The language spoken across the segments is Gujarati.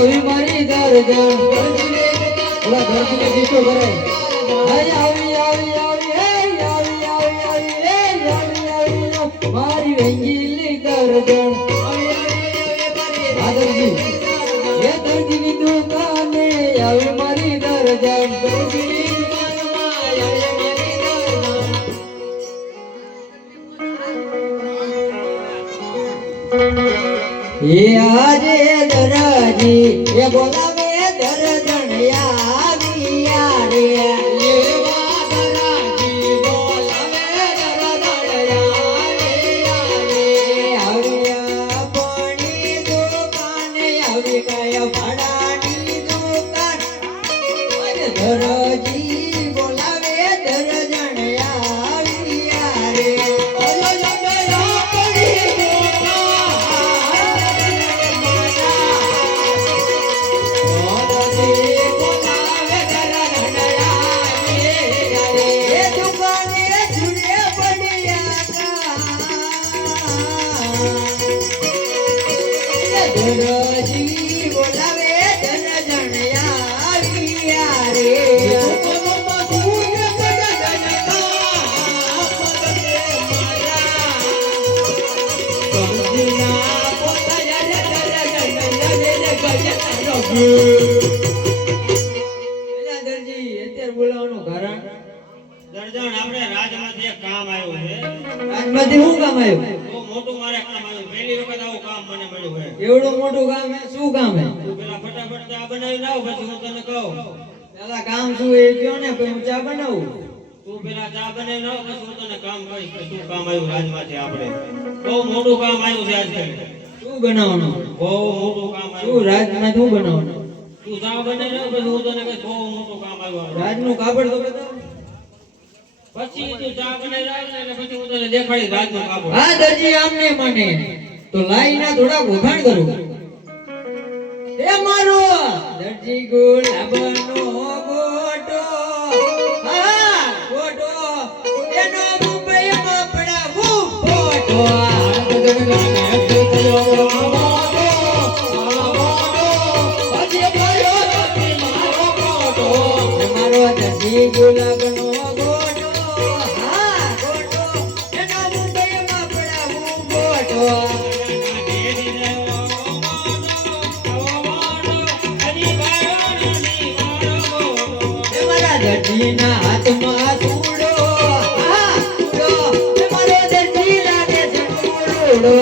આવી મારી દરજણ ઓલા ધરતીને દીસો કરે આવી આવી આવી આવી આવી આવી મારી વેંગીલી દરજણ આદરજી એ દરજીની દુકાને આવી મારી દરજણ દરજીની દુકાનમાં આવી મારી દરજણ એ આજે દરજી એ બોલાવે દરજણ આવી રે દરજી બોલાવે દરજણ આવી રે દરજી બોલાવે દરજણ આવી રે અત્યારે બોલાવવાનું કારણ દરજણ આપણે રાજમાંથી એક કામ આવ્યું છે. રાજમાંથી શું કામ આવ્યું? બહુ મોટું મારે કામ આવ્યું. પહેલી વખત આવું કામ મને મળ્યું છે. એવડું મોટું કામ હે? શું કામ હે? તું પેલા ફટાફટ ચા બનાવી લાવ, પછી હું તને કહું. પેલા કામ શું એ કયો ને, પછી હું ચા બનાવું. તું પેલા ચા બનાવી લાવ, પછી હું તને કામ કહીશ કે શું કામ આવ્યું રાજમાંથી આપણે. બહુ મોટું કામ આવ્યું છે આજકાલ. શું બનાવવાનું? બહુ મોટું કામ શું આવ્યું. રાજમાં શું બનાવવાનું? તું ચા બનાવી લાવ, પછી હું તને કહીશ બહુ મોટું કામ આવ્યું આપણે. રાજનું કાપડ તો બતાવો. પછી તું ચા બનાવી લાવ ને એટલે પછી હું તને દેખાડીશ રાજનું કાપડ. હા દરજી આમને મને તો લાઈના થોડા વખાણ કરું. એ મારો દરજી ગુલાબનો ગોટો, હા ગોટો એનો મુંબઈમાં પડાવું ફોટો. મારો દરજી ગુલાબનો ગોટો, હા ગોટો એનો મુંબઈમાં પડાવું ફોટો. દરજીના હાથમાં સૂડો, હા સૂડો એ મારો દરજી લાગે છે સૂડો.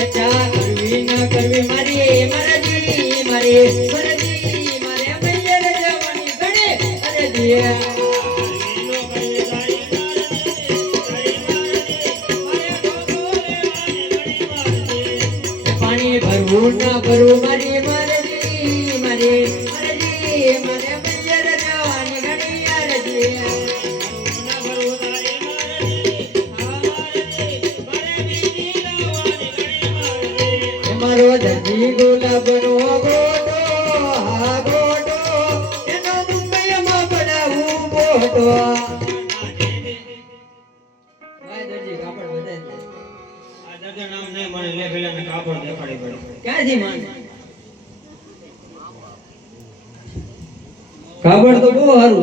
એ ચા કરવી ન કરવી મારી મરજી, મારી મરજી, મારે મૈયર જવાની ગણે અરજી. પાણી ભરવું ના ભરવું મારી મરજી, મારી મરજી, મારે મૈયર જવાની ઘણી અરજી. મારો દરજી ગુલાબનો ગોટો, હા ગોટો એનો મુંબઈમાં બનાવું ફોટો. દરજી કાપડ બતાવી દે. આ દરજણ નામ નહીં મને લે પેલા ને કાપડ દેખાડી પડે. ક્યાંથી માન? કાપડ તો બહુ સારું.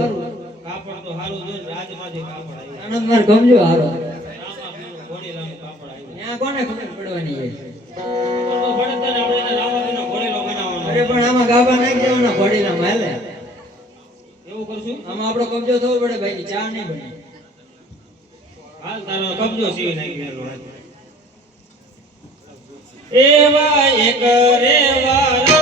કાપડ તો સારું છે, રાજમાંથી કાપડ આવ્યું. આનંદ માર ગમજો હારો. રામાપીરનું ઘોડીલાનું કાપડ આવ્યું. ત્યાં કોને ખબર પડવાની છે? ખબર તો પડે જ ને, આપણે એને રામાપીરનો ઘોડીલો બનાવવાનો. અરે પણ આમાં ગાભા નાખી દેવાના ઘોડીલામાં હાલે. એવું કરશું? આમાં આપણો કબજો થવો પડે ભાઈ, ચા નહીં બને. હાલ તારો કબજો સીવી નાખી દેલો. એવા એક રેવા રે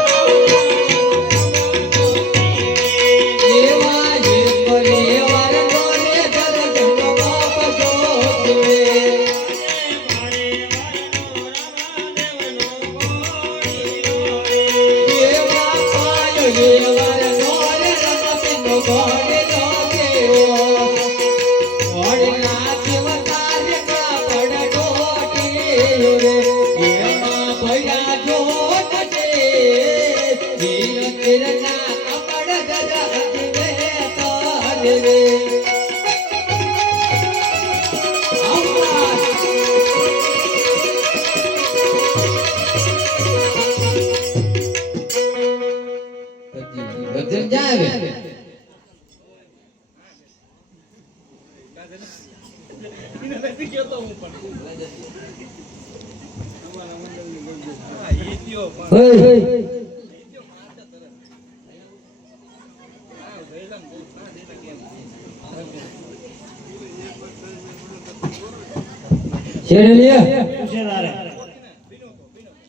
શેરલિયા શું છે તારે?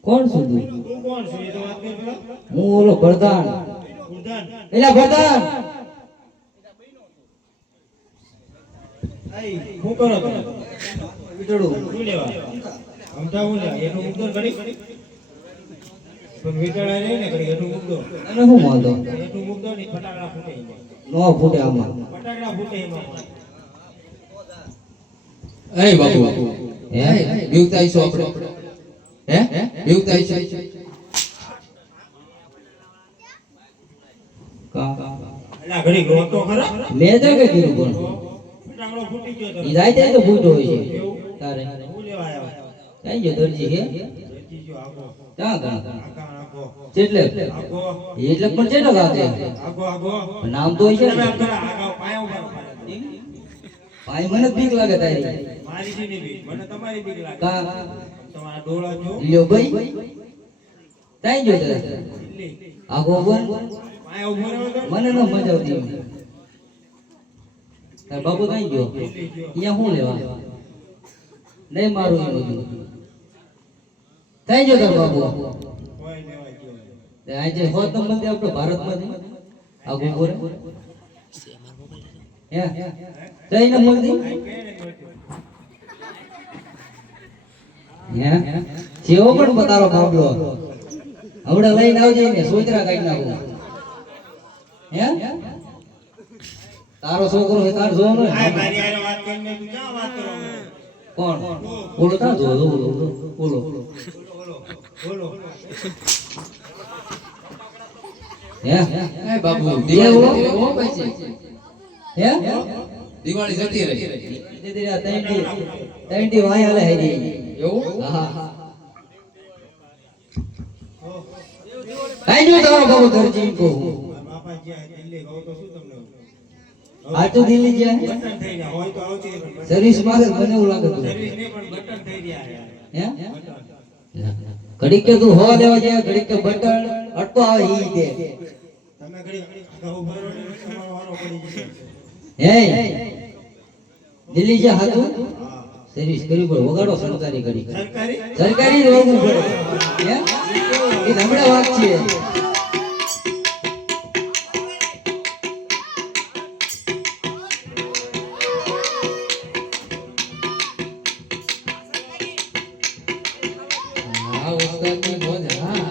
કોણ છું તું? તું કોણ છું એ તો વાત કર પેલા. હું ઓલો પ્રધાન. ઉર્ધાન. એલા પ્રધાન આઈ શું કરો તમે? વિટડું શું લેવા? સમજાવું લે એનું મુદ્દો કરી પણ વિચારાય નહીં ને કરી એનું મુદ્દો અને હું વાંધો એનું મુદ્દો નહીં ફટાકડા ફૂટે એમાં. નો ફૂટે આમાં. ફટાકડા ફૂટે એમાં એ બાપુ હે બીવતા આવીશું આપણે હે બીવતા આવીશું કા અલા ઘડી રોતો ખરા મેં તો કે કીધું કોણ ફટાકડો ફૂટી ગયો તો ઈ રાતે તો ફૂટો હોય છે તારે હું લેવા આવ્યો કઈ જો દરજી હે વેચી ગયો આગો ક્યાં ગણ આકા આગો એટલે આગો એટલે પણ ચેટલો ગાતે આગો આગો નામ તો હોય છે તમે ને આમ ખરા આગો પાયો મારો ભાઈ મને બીક લાગે તારી મારી જીની બી મને તમારી બીક લાગે કા તમારા ડોળા જો લ્યો ભાઈ તાઈ જો તારે દિલ્હી આગો બોલ પાયો ઉભો રહ્યો તો મને ન મજા આવતી એમ. તાર બાપુ કઈ ગયો અહીંયા શું લેવા નહીં મારું એમ બધું કઈ ગયો તાર બાપુ કોઈ લેવા ગયો આજે હોત નંબર દે આપણો ભારતમાંથી આગો બોલ હે કઈ નંબર દે હે જેવો પણ બતારો બાબલો હમણાં લઈને આવજે ને સોતરા કાઢી નાખું હે તારો છોકરો હે તાર જોવાનો આ મારી આરે વાત કરીને તું ક્યાં વાત કરો મને? કોણ બોલો તાર જો બોલો બોલો બોલો બોલો હે એ બાપુ દિવાળી હો પછી હે દિવાળી જતી રહી તે તેરા તૈંડી વાય હાલે હે દી એવું હા આઈ જો તારો બાબુ દરજી કો બાપા જ્યાં દિલ્હી ગયો તો શું તમને આ તો દિલ્હી જાય બટન થઈ ગયા હોય તો આવતી રહે પણ સર્વિસ માં મને એવું લાગે તું સર્વિસ નહીં પણ બટન થઈ ગયા હે ઘડીક કે તું હવા દેવા જાય ઘડીક કે બટન અટકો આવે ઈ દે તમે ઘડી આગા ઉભા રહો એટલે તમારો વારો પડી જશે હે દિલ્હી જા હાતું હા સર્વિસ કરી પર વગાડો સરકારી ઘડી સરકારી સરકારી જ વાગવું પડે હે એ હમણાં વાત છે હા ઉસ્તાદની મોજ હા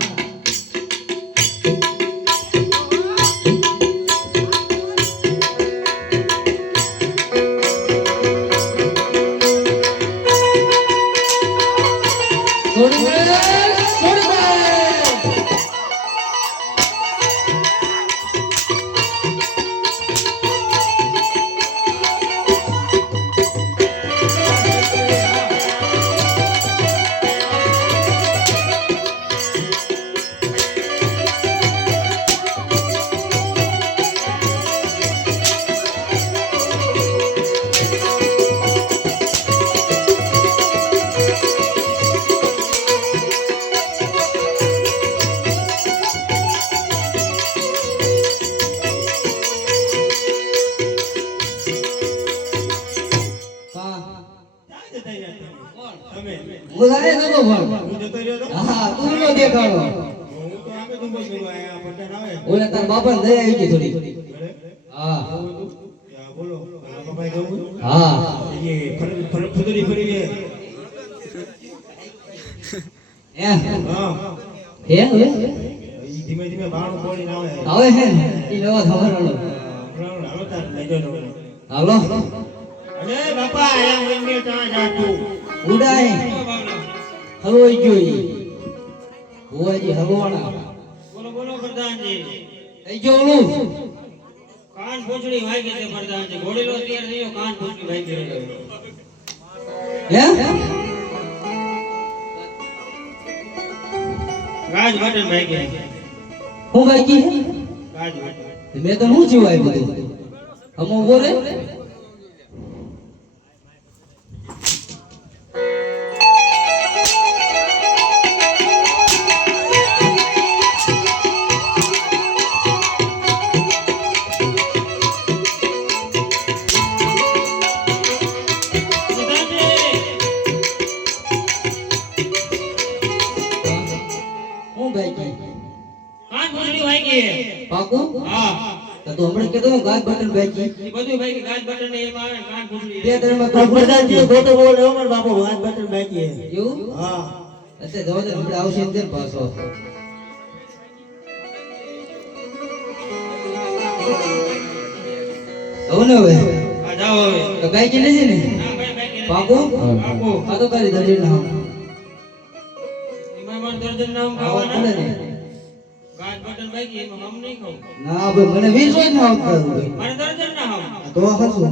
તમે બોલાય નતો પણ હું જતો રહ્યો તો હા તું નો દેખાડો હું તો આમે તું બોલું આ બટન આવે ઓલે તાર બાપા દયા આવી ગઈ થોડી બરાબર? હા યા બોલો બાપા જવું હા એ ફરી ફરી ગયા હા હે હવે ઈ ધીમે ધીમે બાણું ખોલીને આવે આવે હે ને ઈ નવા થવાનો હાલો તાર લઈ જાઓ તમે. હાલો અરે બાપા આયા મને ત્યાં જાતું ઉડાય હલવાઈ ગયો ઈ હોવાજી હલવાણા બોલો બોલો પ્રધાનજી થઈ ગયો ઓલું કાન પૂંછડી વાગી છે પ્રધાનજી ઘોડેલો તૈયાર થયો કાન પૂંછડી વાગી રહ્યો હે ગાજ બટન વાગી હું બાકી ગાજ બટન મેં તો હું જીવાય બધું હમો બોલે તો હમણાં કીધું ગાજ બટન બેચી એ બધું ભાઈ ગાજ બટન ને એમાં આવે કાન ઘૂંટડી બે ત્રણ માં પ્રધાનજી ખોટું બોલે અમાર બાપુ વાત બટન બાકી છે. એવું હા અત્યારે જવા દે હમણાં આવશે એમ છે ને પાછો હવે ને હવે આ જાઓ હવે તો ગાય કે નથી ને ના ભાઈ ભાઈ કે પાકું પાકો આ તો કરી દર્જન ના એમાં માર દર્જન નામ આવા ખાવાના પડે ને ગાજ બટન ભાઈ કે એમાં હમ નહીં ખાવ ના ભાઈ મને 20 જ ના આવતા મારે દર્જન ના ખાવ તો હસું